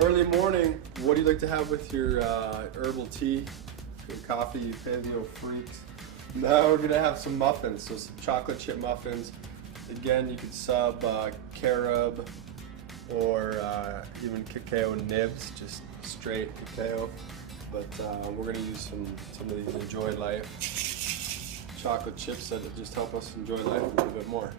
Early morning, what do you like to have with your herbal tea, your coffee, you paleo freaks? Now we're gonna have some muffins, so some chocolate chip muffins. Again, you could sub carob or even cacao nibs, just straight cacao. But we're gonna use some of these Enjoy Life chocolate chips that just help us enjoy life a little bit more.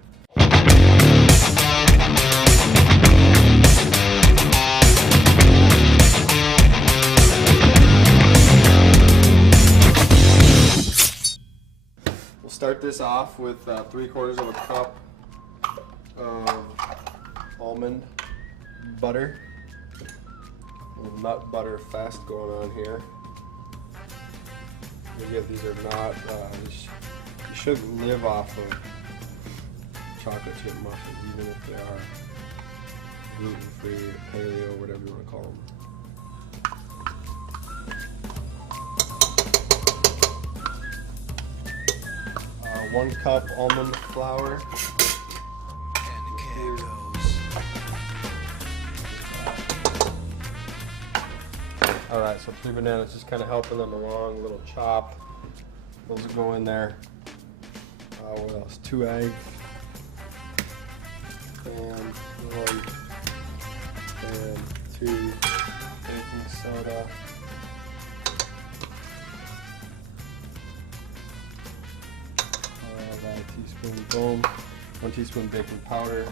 We'll start this off with 3/4 of a cup of almond butter. A little nut butter fest going on here. Again, these are not, you shouldn't live off of chocolate chip muffins, even if they are gluten-free, paleo, whatever you want to call them. 1 cup almond flour. Alright, so 3 bananas, just kind of helping them along, a little chop. Those will go in there. What else? 2 eggs. And 1 and 2 baking soda. About a teaspoon boom. 1 teaspoon baking powder.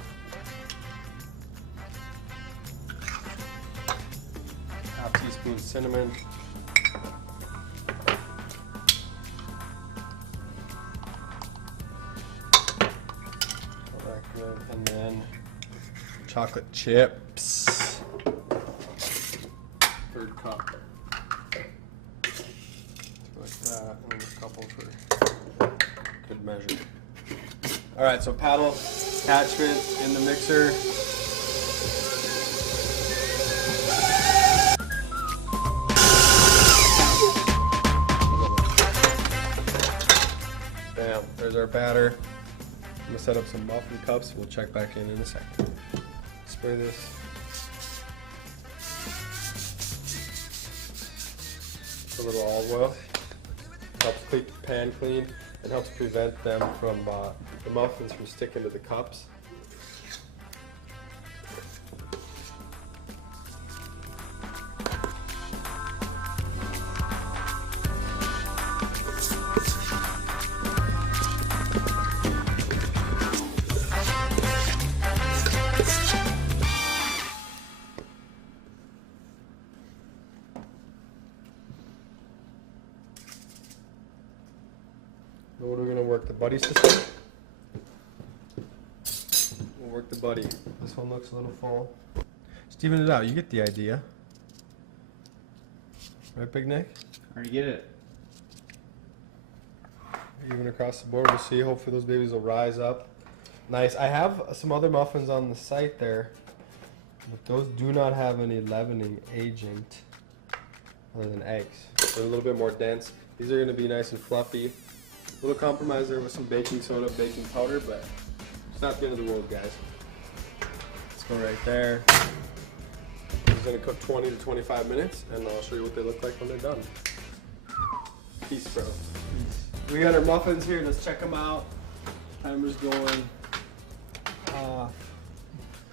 Half teaspoon cinnamon. And then chocolate chips. 1/3 cup. Like that, and a couple for good measure. Alright, so paddle attachment in the mixer. Bam, there's our batter. I'm gonna set up some muffin cups. We'll check back in a second. Spray this. A little olive oil. Helps keep the pan clean and helps prevent them from the muffins from sticking to the cups. What are we going to work? The buddy system? We'll work the buddy. This one looks a little full. Just even it out. You get the idea. Right, Big Nick? I already get it. Even across the board, we'll see. Hopefully those babies will rise up. Nice. I have some other muffins on the site there, but those do not have any leavening agent other than eggs. They're a little bit more dense. These are going to be nice and fluffy. A little compromise there with some baking soda, baking powder, but it's not the end of the world, guys. Let's go right there. It's going to cook 20 to 25 minutes, and I'll show you what they look like when they're done. Peace, bro. Peace. We got our muffins here. Let's check them out. Timer's going.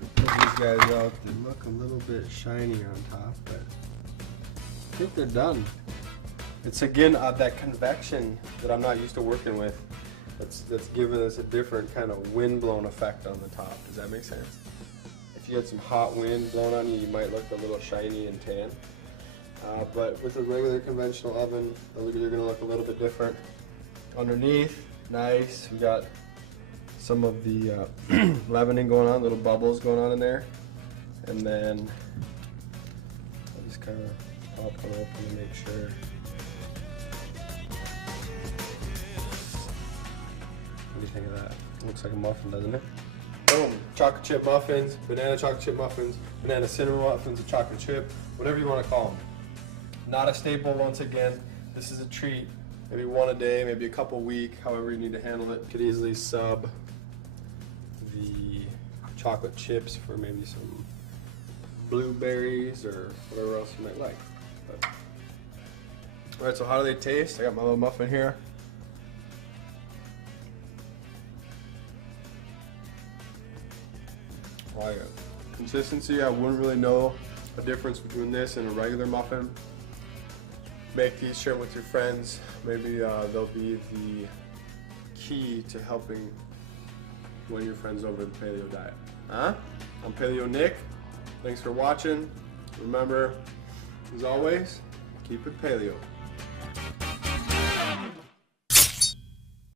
Look at these guys out. They look a little bit shiny on top, but I think they're done. It's again that convection that I'm not used to working with. That's giving us a different kind of wind-blown effect on the top. Does that make sense? If you had some hot wind blowing on you, you might look a little shiny and tan. But with a regular conventional oven, they're going to look a little bit different. Underneath, nice. We got some of the leavening going on, little bubbles going on in there. And then I'll just kind of pop one open to make sure. What do you think of that? Looks like a muffin, doesn't it? Boom! Chocolate chip muffins, banana chocolate chip muffins, banana cinnamon muffins, a chocolate chip, whatever you want to call them. Not a staple once again. This is a treat. Maybe one a day, maybe a couple a week, however you need to handle it. You could easily sub the chocolate chips for maybe some blueberries or whatever else you might like. But, all right, so how do they taste? I got my little muffin here. Like consistency, I wouldn't really know a difference between this and a regular muffin. Make these, share them with your friends. Maybe they'll be the key to helping win your friends over the paleo diet. I'm Paleo Nick. Thanks for watching. Remember, as always, keep it paleo.